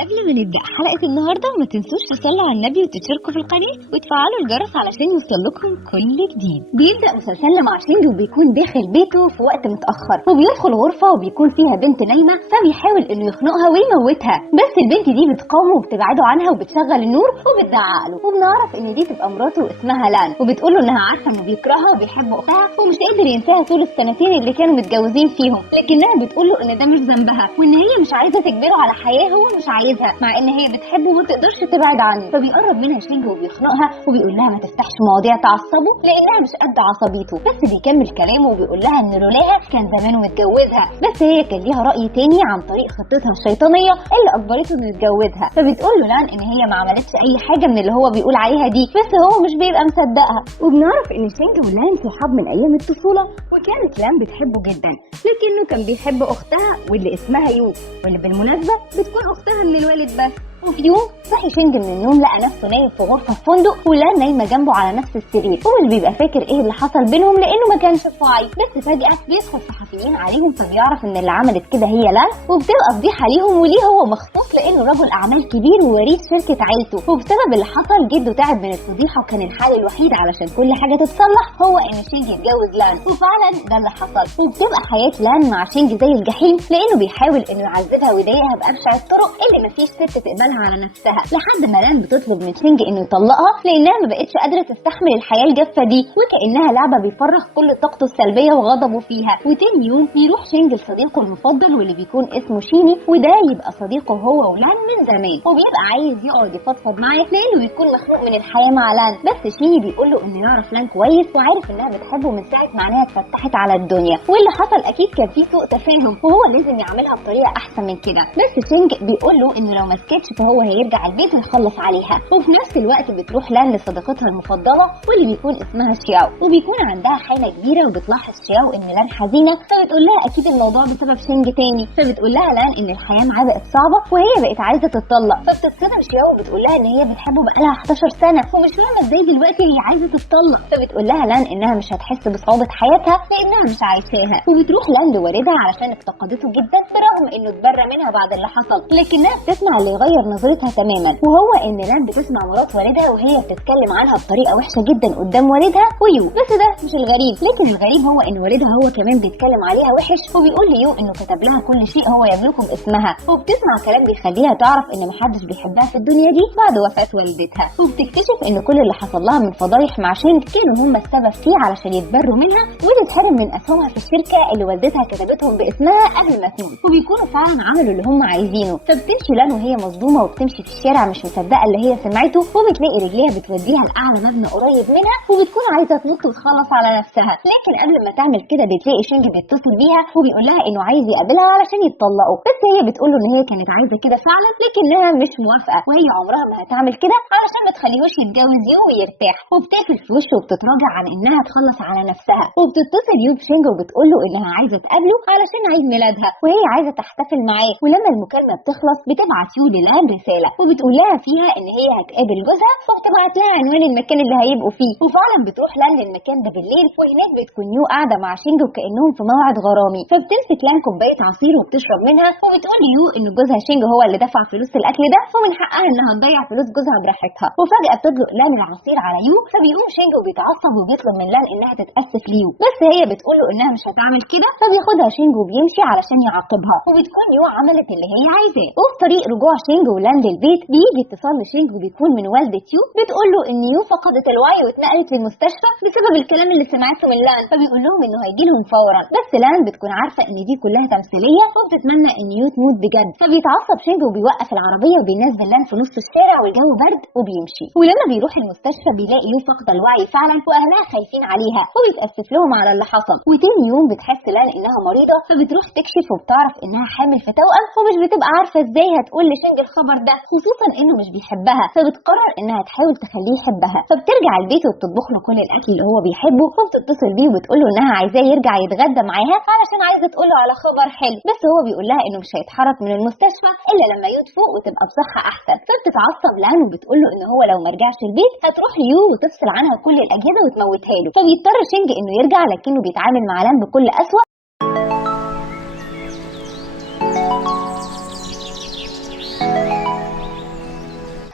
قبل ما نبدأ حلقة النهاردة ما تنسوش تصلوا على النبي وتشتركوا في القناة وتفعلوا الجرس علشان يوصلكم كل جديد. بيبدأ مسلسلنا مع شينجي وبيكون داخل بيته في وقت متأخر، وبيدخل غرفة وبيكون فيها بنت نايمة، فبيحاول انه يخنقها ويموتها، بس البنت دي بتقاومه وبتبعده عنها وبتشغل النور وبتزعق له، وبنعرف ان دي تبقى مراته اسمها لان، وبتقول له انها عارفة انه بيكرهها وبيحب اختها ومش قادر ينساها طول السنتين اللي كانوا متجوزين فيهم، لكنها بتقول له ان ده مش ذنبها وان هي مش عايزة تجبره على حياة هو مش عايزها، مع ان هي بتحبه وما تقدرش تبعد عنه. فبيقرب منها شينجي وبيخنقها وبيقول لها ما تفتحش مواضيع تعصبه لانها مش قد عصبيته، بس بيكمل كلامه وبيقول لها ان لولاها كان زمانه متجوزها، بس هي كان ليها راي تاني عن طريق خطتها الشيطانيه اللي اجبرته انه يتجوزها. فبتقول له لان ان هي ما عملتش اي حاجه من اللي هو بيقول عليها دي، بس هو مش بيبقى مصدقها. وبنعرف ان شينجي ولان صحاب من ايام الطفوله، وكانت لان بتحبه جدا، لكنه كان بيحب اختها واللي اسمها يو، واللي بالمناسبه بتكون اختها من الوالد بس. وفي يوم صحي شينجي من النوم لقى نفسه نايم في غرفه في فندق ولان نايمه جنبه على نفس السرير، ومش بيبقى فاكر ايه اللي حصل بينهم لانه ما كانش واعي، بس فجاه بيدخل صحفيين عليهم فبيعرف ان اللي عملت كده هي لان، وبتبقى فضيحه ليهم وليه هو مخطوف لانه رجل اعمال كبير ووريث شركه عيلته، وبسبب اللي حصل جده تعب من الفضيحه وكان الحل الوحيد علشان كل حاجه تتصلح هو ان شينجي يتجوز لان، وفعلا ده اللي حصل. وبتبقى حياه لان مع شينجي زي الجحيم لانه بيحاول انه يعذبها ويضايقها بابشع الطرق اللي مفيش ست تقبلها على نفسها، لحد ما لان بتطلب من شينجي انه يطلقها لانها ما بقتش قادره تستحمل الحياه الجافه دي، وكانها لعبه بيفرغ كل طاقته السلبيه وغضبه فيها. وتاني يوم بيروح شينجي لصديقه المفضل واللي بيكون اسمه شيني، وده يبقى صديقه هو ولان من زمان، وبيبقى عايز يقعد يفضفض معاه لانه بيكون مخنوق من الحياه مع لان، بس شيني بيقول له انه يعرف لان كويس وعارف انها بتحبه من ساعه ما عينيها اتفتحت على الدنيا، واللي حصل اكيد كان فيه سوء تفاهم وهو لازم يعملها بطريقه احسن من كده، بس شينجي بيقول له انه لو ما سكتش فهو هيرجع البيت ويخلص عليها. وفي نفس الوقت بتروح لان لصديقتها المفضله واللي بيكون اسمها شياو، وبيكون عندها حاله كبيره وبتلاحظ شياو ان لان حزينه، فبتقول لها اكيد الموضوع بسبب شينجي تاني، فبتقول لها لان ان الحياه معاه بقت صعبه وهي بقت عايزه تتطلق، فبتتصدم شياو وبتقول لها ان هي بتحبه بقالها 11 سنه ومش فاهمه ازاي دلوقتي هي عايزه تتطلق، فبتقول لها لان انها مش هتحس بصعوبه حياتها لانها مش عايشاها. وبتروح لان لوالدها علشان افتقدته جدا برغم انه اتبرى منها بعد اللي حصل، لكنها بتسمع اللي يغير نظرتها تماما، وهو ان لان بتسمع مرات والدها وهي بتتكلم عنها بطريقه وحشه جدا قدام والدها ويو، بس ده مش الغريب، لكن الغريب هو ان والدها هو كمان بيتكلم عليها وحش وبيقول ليو انه كتب لها كل شيء هو يملكه باسمها، وبتسمع كلام بيخليها تعرف ان محدش بيحبها في الدنيا دي بعد وفاه والدتها، وبتكتشف ان كل اللي حصل لها من فضايح مع شينج كانوا هم السبب فيه علشان يتبروا منها وتتحرم من اسهمها في الشركه اللي والدتها كتبتهم باسمها قبل ما تموت، وبيكونوا فعلا عملوا اللي هم عايزينه. فبتمشي لان وهي مصدومه وبتمشي في الشارع مش مصدقه اللي هي سمعته، وبتلاقي رجليها بتوديها لاعلى مبنى قريب منها وبتكون عايزه تنط وتخلص على نفسها، لكن قبل ما تعمل كده بتلاقي شينجي بيتصل بيها وبيقول لها انه عايز يقابلها علشان يتطلقوا، بس هي بتقول له ان هي كانت عايزه كده فعلا لكنها مش موافقه، وهي عمرها ما هتعمل كده علشان ما تخليهوش يتجوز يو ويرتاح، وبتقفل في وشه وبتتراجع عن انها تخلص على نفسها، وبتتصل يو بشينجي وبتقول له انها عايزه تقابله علشان عيد ميلادها وهي عايزه تحتفل معاه. ولما المكالمه بتخلص بتبعت يو للان رساله وبتقول لها فيها ان هي هتقابل جوزها، وبتبعت لها عنوان المكان اللي هيبقوا فيه، وفعلا بتروح لان للمكان ده بالليل، وهناك بتكون يو قاعده مع شينجي وكانهم في موعد غرامي، فبتمسك لان كوبايه عصير وبتشرب منها، وبتقول يو ان جوزها شينجي هو اللي دفع فلوس الاكل ده ومن حقها انها تضيع فلوس جوزها براحتها. وفجاه بتطلق لان العصير على يو، فبيقوم شينجي وبيتعصب وبيطلب من لان انها تتاسف ليو، بس هي بتقول له انها مش هتعمل كده، فبياخدها شينجي وبيمشي علشان يعاقبها، وبتكون يو عملت اللي هي عايزاه. وفي طريق رجوع شينجي ولان للبيت بيجي اتصال لشينجي وبيكون من والدة يو بتقول له ان يو فقدت الوعي واتنقلت للمستشفى بسبب الكلام اللي سمعته من لان، فبيقول لهم انه هيجي لهم فورا، بس لان بتكون عارفه ان دي كلها تمثيليه وبتتمنى ان يو تموت بجد، فبيتعصب شينجي وبيوقف العربيه وبينزل لان في نص الشارع والجو برد وبيمشي. ولما بيروح المستشفى بيلاقي يو فاقده الوعي فعلا واهلها خايفين عليها وبيتاسف لهم على اللي حصل. وتاني يوم بتحس لان انها مريضه فبتروح تكشف وبتعرف انها حامل في توأم، ومش بتبقى عارفه ازاي هتقول لشينجي الخبر ده خصوصا انه مش بيحبها، فبتقرر انها تحاول تخليه يحبها، فبترجع البيت وبتطبخ له كل الاكل اللي هو بيحبه، وبتتصل بيه وبتقول له انها عايزاه يرجع يتغدى معاها علشان عايزه تقول له على خبر حلو، بس هو بيقول لها انه مش هيتحرك من المستشفى الا لما يدفق وتبقى بصحه احسن، فبتتعصب لان وبتقول له ان هو لو ما رجعش البيت هتروح ليو وتفصل عنها كل الاجهزه وتموتها له، فبيضطر شينجي انه يرجع لكنه بيتعامل مع لان بكل اسوأ.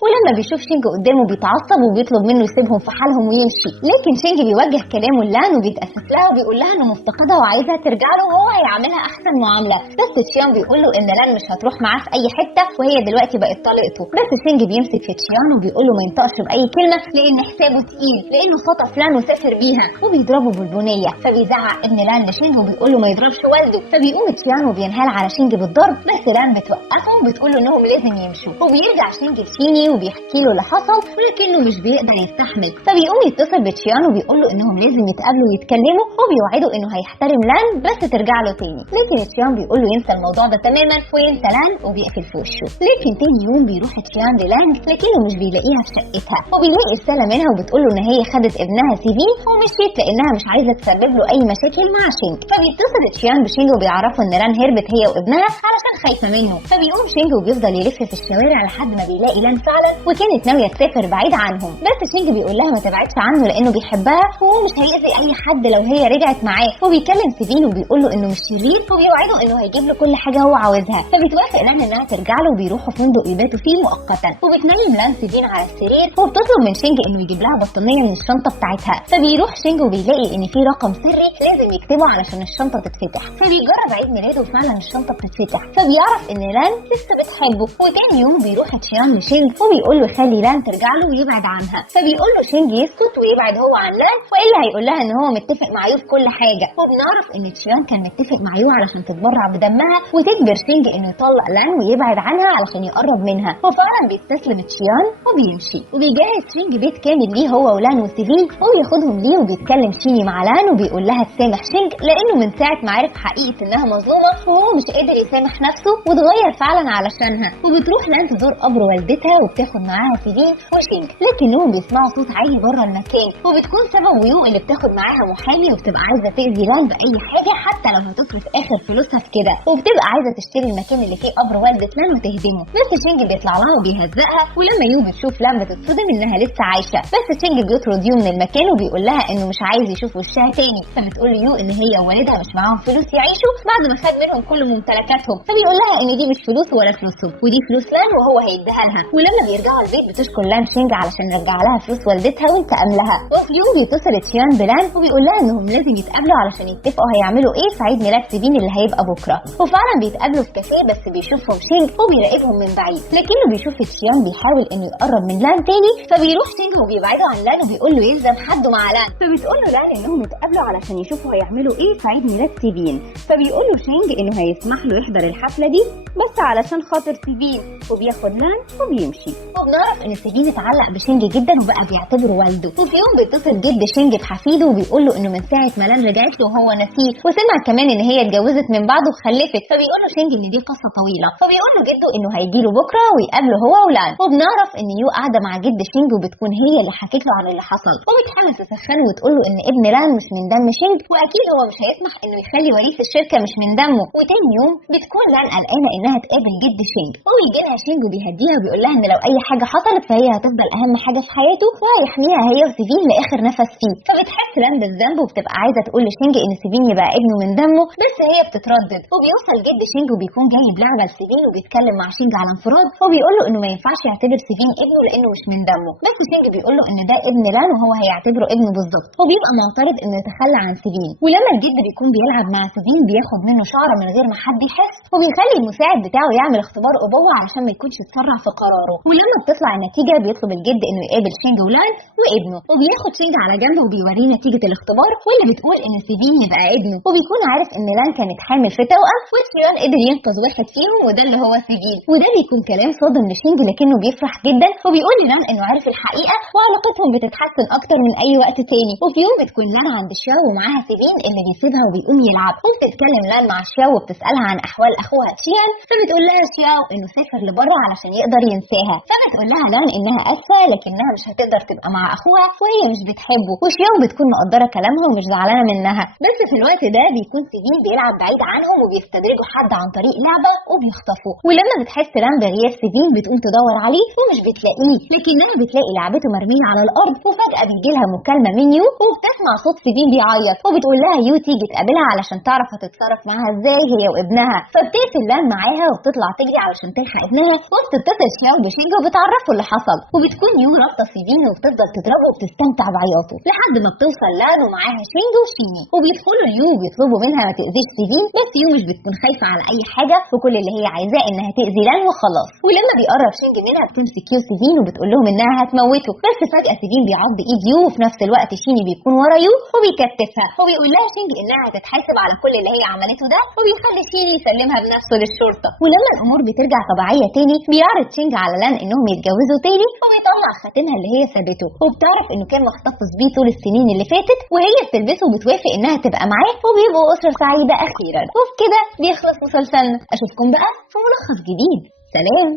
ولما بيشوف شينج قدامه بيتعصب وبيطلب منه يسيبهم في حالهم ويمشي. لكن شينج بيوجه كلامه لان وبيتأسف لها وبيقول لها انه مفتقدها وعايزها ترجع له وهو هيعملها احسن معامله. بس تشيان بيقول له ان لان مش هتروح معاه في اي حته وهي دلوقتي بقت طليقته. بس شينج بيمسك في تشيان وبيقول له ما ينطقش باي كلمه لان حسابه تقيل، لانه خطف لان وسافر بيها، وبيضربه بالبنيه. فبيزعق ابن لان لشينج وبيقول له ما يضربش والده. فبيقوم تشيان وبينهال على شينج بالضرب، بس لان بتوقفه وبتقول له انهم لازم يمشوا. وبيرجع شينج لشيني وبيحكي له اللي حصل ولكنه مش بيقدر يستحمل. فبيقوم يتصل بتشيان وبيقول له انهم لازم يتقابلوا ويتكلموا، وبيوعده انه هيحترم لان بس ترجع له تاني. لكن تشيان بيقول له ينسى الموضوع ده تماما وينسى لان وبيقفل في وشه. لكن تاني يوم بيروح تشيان للانج لكنه مش بيلاقيها في شقتها، وبيلاقي رساله منها وبتقول له ان هي خدت ابنها سيفين ومشيت لانها مش عايزه تسبب له اي مشاكل مع شينج. فبيتصل تشيان بشينج وبيعرفوا ان لان هربت هي وابنها علشان خايفه منه. فبيقوم شينج وبيفضل يلف في الشوارع لحد ما بيلاقي لان فعلا وكانت ناويه تسافر بعيد عنهم. بس شينج بيقول لها ما تبعدش عنه لانه بيحبها وهو مش هيأذي اي حد لو هي رجعت معاه. وبيكلم سيفين وبيقول له انه مش شرير وبيوعده انه هيجيب له كل حاجه هو عاوزها. فبتوافق لان انها ترجع له وبيروحوا فندق يباتوا فيه مؤقتا. وبتنيم لان سيفين على السرير وبتطلب من شينج انه يجيب لها بطانيه من الشنطه بتاعتها. فبيروح شينج وبيلاقي ان في رقم سري لازم يكتبه علشان الشنطه تتفتح. فبيجرب عيد ميلاده وفعلا الشنطه بتتفتح. فبيعرف ان لان لسه بتحبه. وتاني يوم بيروح تشيان لشينج وبيقول له خلي لان ترجع له ويبعد عنها. فبيقول له شينج يسكت ويبعد هو عن لان والا هيقول لها ان هو متفق مع يو في كل حاجه. وبنعرف ان تشيان كان متفق مع يو علشان تتبرع بدمها وتجبر شينج انه يطلق لان ويبعد عنها علشان يقرب منها. وفعلا بيستسلم تشيان وبيمشي. وبيجهز شينج بيت كامل ليه هو ولان وسيفين وبياخدهم ليه وبيتكلم شيني مع لان وبيقول لها تسامح شينج لانه من ساعه ما عرف حقيقه انها مظلومه وهو مش قادر يسامح نفسه وتغير فعلا علشانها. وبتروح لان تزور قبر والدتها وبتاخد معاها سيفين وشينج، لكنهم بيسمعوا صوت عالي بره المكان. وبتكون سبب يو اللي بتاخد معاها محامي وبتبقى عايزه تاذي لان باي حاجه حتى لو هتصرف اخر فلوسها في كده. وبتبقى عايزه تشتري المكان اللي فيه قبر والده لان وتهدمه. بس شينج بيطلع لها وبيهزقها، ولما يو بتشوف لان بتتصدم انها لسه عايشه. بس شينج بيطرد يو من المكان وبيقول لها انه مش عايز يشوف وشها تاني. فبتقول يو ان هي ووالدها مش معاهم فلوس يعيشوا بعد ما خد منهم كل ممتلكاتهم. فبيقول لها ان دي مش فلوس ولا فلوسهم ودي فلوس لان وهو هيديها لها. ولما بيرجعوا البيت بتشكر لان شينج علشان رجع لها فلوس والدتها وانتقم لها. وفي يوم بيتصل تشيان بلان وبيقول لها انهم لازم يتقابلوا علشان يتفقوا هيعملوا ايه في عيد ميلاد سيفين اللي هيبقى بكره. وفعلا بيتقابلوا في كافيه بس بيشوفهم شينج وبيراقبهم من بعيد، لكنه بيشوف تشيان بيحاول انه يقرب من لان تاني. فبيروح شينج وبيبعده عن لان وبيقول له يلزم حده مع لان. فبتقول له لان انهم يتقابلوا علشان يشوفوا هيعملوا ايه في عيد ميلاد سيفين. فبيقول له شينج انه هيسمح له يحضر الحفله دي بس علشان خاطر سيفين، وبياخد لان وبيمشي. وبنعرف ان سيفين اتعلق بشينج جدا وبقى بيعتبره والده. وفي يوم بيتصل جد شينج بحفيده وبيقول له انه من ساعه ما لان رجعت له وهو نسيه، وسمع كمان ان هي اتجوزت من بعده وخلفت. فبيقول له شينج ان دي قصه طويله. فبيقول له جده انه هيجي له بكره ويقابله هو ولان. وبنعرف ان يو قاعده مع جد شينج وبتكون هي اللي حكت له عن اللي حصل، وبتحاول تسخنه وتقول له ان ابن لان مش من دم شينج واكيد هو مش هيسمح انه يخلي وريث الشركه مش من دمه. وتاني يوم بتكون لان قلقانه انها تقابل جد شينج، وبيجي لها شينج وبيهديها وبيقول لها ان لو اي حاجه حصلت فهي هتفضل اهم حاجه في حياته وهيحميها هي وسيفين لاخر نفس فيه. فبتحس لان بالذنب وبتبقى عايزه تقول لشينج ان سيفين يبقى ابنه من دمه، بس هي بتتردد. وبيوصل جد شينج وبيكون جايب لعبه لسيفين وبيتكلم مع شينج على انفراد، وبيقول له انه ما ينفعش يعتبر سيفين ابنه لانه مش من دمه. بس شينج بيقول له ان ده ابن لان وهو هيعتبره ابنه بالظبط، وبيبقى معترض انه يتخلى عن سيفين. ولما الجد بيكون بيلعب مع سيفين بياخد منه شعره من غير ما حد يحس، وبيخلي المساعد بتاعه يعمل اختبار ابوه علشان ما يكونش اتسرع في قراره. ولما بتطلع النتيجه بيطلب الجد انه يقابل شينج ولان وابنه، وبياخد شينج على جنب وبيوريه نتيجه الاختبار واللي بتقول ان سيفين يبقى ابنه. وبيكون عارف ان لان كانت حامل في توأم وتشيان قدر ينقذ واحد فيهم وده اللي هو سيفين. وده بيكون كلام صادم لشينج لكنه بيفرح جدا وبيقول لان انه عارف الحقيقه وعلاقتهم بتتحسن اكتر من اي وقت تاني. وفي يوم بتكون لان عند شياو ومعاها سيفين اللي بيسيبها وبيقوم يلعب، وبتتكلم لان مع شياو وبتسالها عن احوال اخوها تشيان. فبتقول لها شياو انه سافر لبره علشان يقدر ينساها. فبتقول لها لان انها اسفه لكنها مش هتقدر تبقى مع اخوها وهي مش بتحبه. وشياو بتكون مقدره كلامها ومش زعلانه منها. بس في الوقت ده بيكون سيفين بيلعب بعيد عنهم وبيستدرجوا حد عن طريق لعبه وبيخطفوه. ولما بتحس لان بغياب سيفين بتقوم تدور عليه ومش بتلاقيه، لكنها بتلاقي لعبته مرميه على الارض. وفجاه بتجيلها مكالمه من يو وبتسمع صوت سيفين بيعيط، وبتقول لها يو تيجي تقابلها علشان تعرف هتتصرف معاها ازاي هي وابنها. فبتقفل لان معاها وبتطلع تجري علشان تلحق ابنها، وبتتصل شياو بشينج وبتعرفه اللي حصل، وبتكون يو رابطه سيفين وبتفضل تضربه وبتستمتع بعياطه لحد ما بتوصل لان ومعاها شينج وشيني، وبيدخلوا ليو وبيطلبوا منها ما تاذيش سيفين، بس يو مش بتكون خايفه على اي حاجه وكل اللي هي عايزاه انها تاذي لان وخلاص. ولما بيقرب شينج منها بتمسك يو سيفين وبتقول لهم انها هتموته، بس فجاه سيفين بيعض ايد يو وفي نفس الوقت شيني بيكون ورا يو وبيكتفها، وبيقول لها شينج انها هتتحاسب على كل اللي هي عملته ده، وبيخلي شيني يسلمها بنفسه للشرطه. ولما الامور بترجع طبيعيه تاني بيعرض شينج على لان انهم يتجوزوا تاني، وبيطلع خاتمها اللي هي سابته، وبتعرف انه كان محتفظ بيه طول السنين اللي فاتت، وهي بتلبسه وبتوافق انها تبقى معاه، وبيبقوا اسره سعيده اخيرا. وبكده بيخلص مسلسلنا. اشوفكم بقى في ملخص جديد. سلام.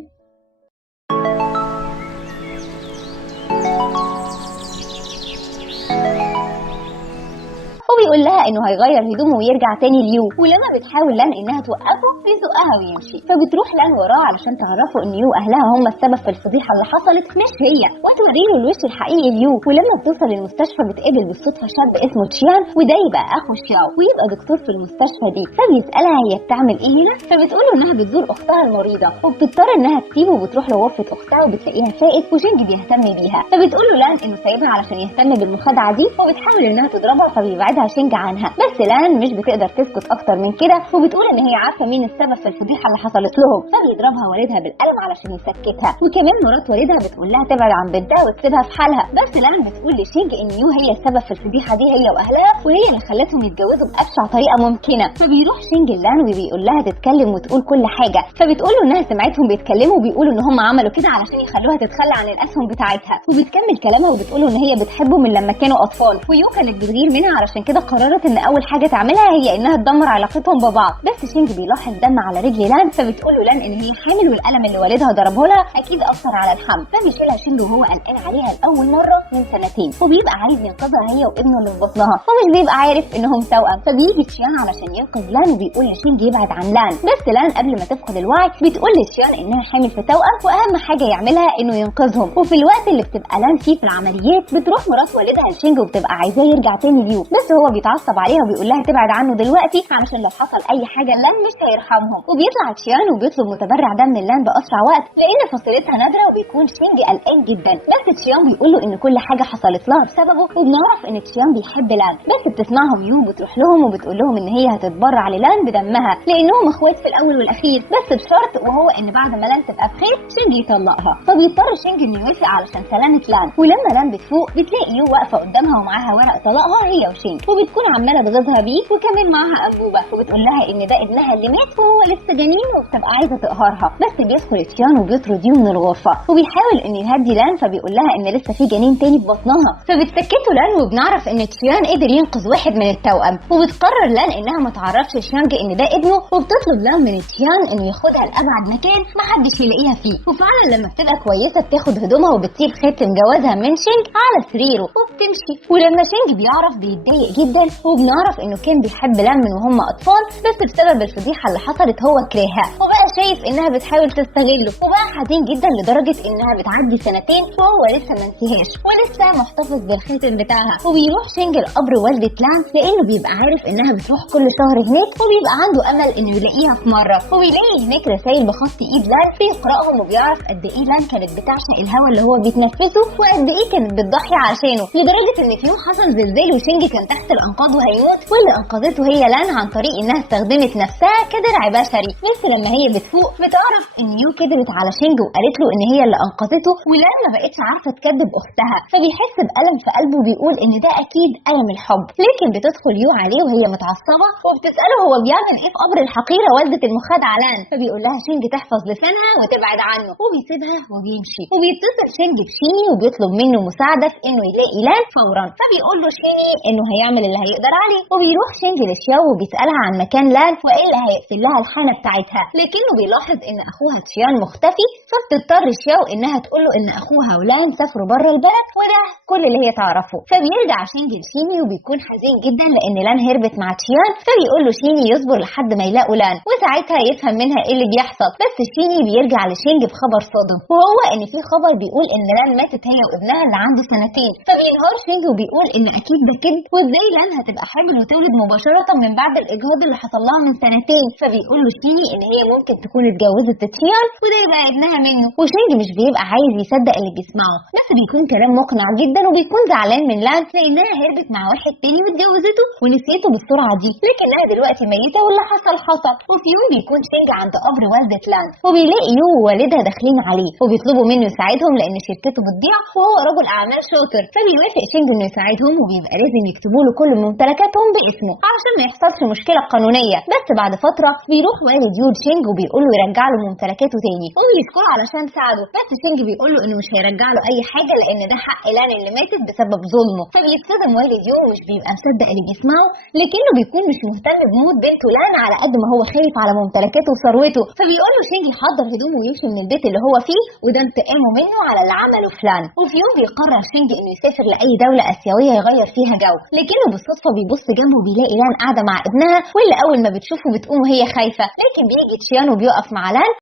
وبيقول لها انه هيغير هدومه ويرجع تاني ليو، ولما بتحاول لان انها توقفه بيزقها ويمشي، فبتروح لان وراه علشان تعرفه ان يو اهلها هم السبب في الفضيحه اللي حصلت مش هي، وتوريله الوش الحقيقي ليو. ولما بتوصل المستشفى بتقابل بالصدفه شاب اسمه تشيان، وده يبقى اخو شياو ويبقى دكتور في المستشفى دي، فبيسالها هي بتعمل ايه هنا، فبتقوله انها بتزور اختها المريضه، وبتضطر انها تسيبه وبتروح لغرفه اختها وبتلاقيها فائت وشينج بيهتم بيها، فبتقوله لان انه سايبها علشان يهتم بالمخادعه دي، وبتحاول انها تضربها فبيبعدها شينج عنها، بس لان مش بتقدر تسكت اكتر من كده، وبتقول ان هي عارفه مين السبب في الفضيحه اللي حصلت لهم، فبيضربها والدها بالقلم علشان يسكتها. وكمان مرات والدها بتقول لها تبعد عن بنتها وتسيبها في حالها، بس لان بتقول لشينج ان يو هي السبب في الفضيحه دي هي واهلها، وهي اللي خلتهم يتجوزوا بابشع طريقه ممكنه. فبيروح شينج لان وبيقول لها تتكلم وتقول كل حاجه، فبتقول له انها سمعتهم بيتكلموا وبيقولوا ان هم عملوا كده علشان يخلوها تتخلى عن الاسهم بتاعتها، وبتكمل كلامها وبتقول له ان هي بتحبه من لما كانوا اطفال، ويو كانت بتغير منها علشان كده قررت ان اول حاجه تعملها هي انها تدمر علاقتهم ببعض. بس شينج بيلاحظ دم على رجل لان، فبتقول له لان ان هي حامل والقلم اللي والدها ضربه لها اكيد اثر على الحمل، فبيشيلها شينج وهو قلقان عليها لاول مره من سنتين، وبيبقى عايز ينقذها هي وابنه اللي في بطنها، ومش بيبقى عارف انهم توأم. فبيجي تشيان علشان ينقذ لان وبيقول لشينج يبعد عن لان، بس لان قبل ما تفقد الوعي بتقول لتشيان انها حامل في توأم واهم حاجه يعملها انه ينقذهم. وفي الوقت اللي بتبقى لان فيه في العمليات بتروح مرات والدها لشينج وبتبقى عايزاه يرجع تاني ليو، بس هو بيتعصب عليها وبيقول لها تبعد عنه دلوقتي علشان لو حصل اي حاجه لان مش هيرحمهم. وبيطلع تشيان وبيطلب متبرع دم لان باسرع وقت لان فصيلتها نادره، وبيكون شينج قلقان جدا، بس تشيان بيقول له ان كل حاجه حصلت لها بسببه، وبنعرف ان تشيان بيحب لان، بس بتسمعهم يو بتروح لهم وبتقول لهم ان هي هتتبرع للان بدمها لانهم اخوات في الاول والاخير، بس بشرط وهو ان بعد ما لان تبقى بخير شينج يطلقها. فبيضطر شينج انه يوافق علشان سلامه لان. ولما لان بتفوق بتلاقي يو واقفه قدامها ومعاها ورق طلاقها هي وشينج، وبتكون عماله تغيظها بيه، وكمان معاها انبوبه، وبتقول لها ان ده ابنها اللي مات وهو لسه جنين وبتبقى عايزه تقهرها، بس بيدخل تشيان وبيطرد يو من الغرفه، وبيحاول ان يهدي لان، فبيقول لها ان لسه في جنين تاني في بطنها، فبتسكته لان، وبنعرف ان تشيان قدر ينقذ واحد من التوأم، وبتقرر لان انها ما تعرفش شيانج ان ده ابنه، وبتطلب لان من تشيان انه ياخدها لابعد مكان ما حدش يلاقيها فيه. وفعلا لما بتبقى كويسه بتاخد هدومها وبتسيب خاتم جوازها من شينج على سريره وبتمشي. ولما شينج بيعرف بيتضايق جدا، وبنعرف انه كان بيحب لان من وهم اطفال، بس بسبب الفضيحه اللي حصلت هو كرهها، وبقى شايف انها بتحاول تستغله، وبقى حزين جدا لدرجه انها بتعدي سنتين وهو لسه ما نسيهاش ولسه محتفظ بالخاتم بتاعها. وبيروح شينج لقبر والدة لان لانه بيبقى عارف انها بتروح كل شهر هناك، وبيبقى عنده امل انه يلاقيها في مره، وبيلاقي هناك رسائل بخط ايد لان بيقراهم، وبيعرف قد ايه لان كانت بتعشق الهواء اللي هو بيتنفسه، وقد ايه كانت بتضحي عشانه، لدرجه ان في يوم حصل زلزال وشينج كان تحت الانقاض وهيموت، واللي انقذته هي لان عن طريق انها استخدمت نفسها كدرع بشري. بس لما هي بتفوق بتعرف ان يو كدبت على شينج وقالت له ان هي اللي انقذته، ولان ما بقتش عارفه تكذب اختها، فبيحس بألم في قلبه وبيقول ان ده اكيد ألم الحب. لكن بتدخل يو عليه وهي متعصبه وبتساله هو بيعمل ايه في قبر الحقيره والدة المخادعه لان، فبيقول لها شينج تحفظ لسانها وتبعد عنه، وبيسيبها وبيمشي. وبيتصل شينج بشيني وبيطلب منه مساعده في انه يلاقي لان فورا، فبيقول له شيني انه هيعمل اللي هيقدر عليه. وبيروح شينج لشياو وبيسالها عن مكان لان والا هيقفل لها الحانه بتاعتها، لكنه بيلاحظ ان اخوها تشيان مختفي، فبتضطر شياو انها تقول له ان اخوها ولان سافروا بره البلد، وده كل اللي هي تعرفه. فبيرجع شينج لشيني وبيكون حزين جدا لان لان هربت مع تشيان، فبيقول له شيني يصبر لحد ما يلاقوا لان وساعتها يفهم منها ايه اللي بيحصل. بس شيني بيرجع لشينج بخبر صادم، وهو ان في خبر بيقول ان لان ماتت هي وابنها اللي عنده سنتين، فبينهار شينج وبيقول ان اكيد ده كذب، وازاي ازاي لان هتبقى حامل وتولد مباشرة من بعد الاجهاض اللي حصل لها من سنتين. فبيقول له شيني ان هي ممكن تكون اتجوزت تتشيان وده يبقى ابنها منه. وشينج مش بيبقى عايز يصدق اللي بيسمعه، بس بيكون كلام مقنع جدا وبيكون زعلان من لان لانها هربت مع واحد تاني واتجوزته ونسيته بالسرعة دي، لكنها دلوقتي ميتة واللي حصل حصل. وفي يوم بيكون شينج عند قبر والدة لان وبيلاقي يو ووالدها داخلين عليه وبيطلبوا منه يساعدهم لان شركته بتضيع وهو رجل اعمال شاطر. فبيوافق شينج انه يساعدهم وبيبقى لازم يكتبوا له كل ممتلكاتهم باسمه علشان ما يحصلش مشكلة قانونية. بس بعد فترة بيروح والد يو لشينج وبيقول له يرجع له ممتلكاته تاني وبيشكره علشان ساعده، بس شينج بيقول له انه مش هيرجع له اي حاجة لان ده حق لان اللي ماتت بسبب ظلمه. فبيتصدم والد يو ومش بيبقى مصدق اللي بيسمعه، لكنه بيكون مش مهتم بموت بنته لان على قد ما هو خايف على ممتلكاته وثروته. فبيقول له شينج يحضر هدومه ويمشي من البيت اللي هو فيه وده انتقامه منه على اللي عمله فلان. وفي يوم بيقرر شينج انه يسافر لاي دولة اسيوية يغير فيها جو، لكنه بالصدفة بيبص جنبه بيلاقي لان قاعدة مع ابنها واللي اول ما بتشوفه بتقوم وهي خايفة، لكن بيجي تشيان وبيقف مع لان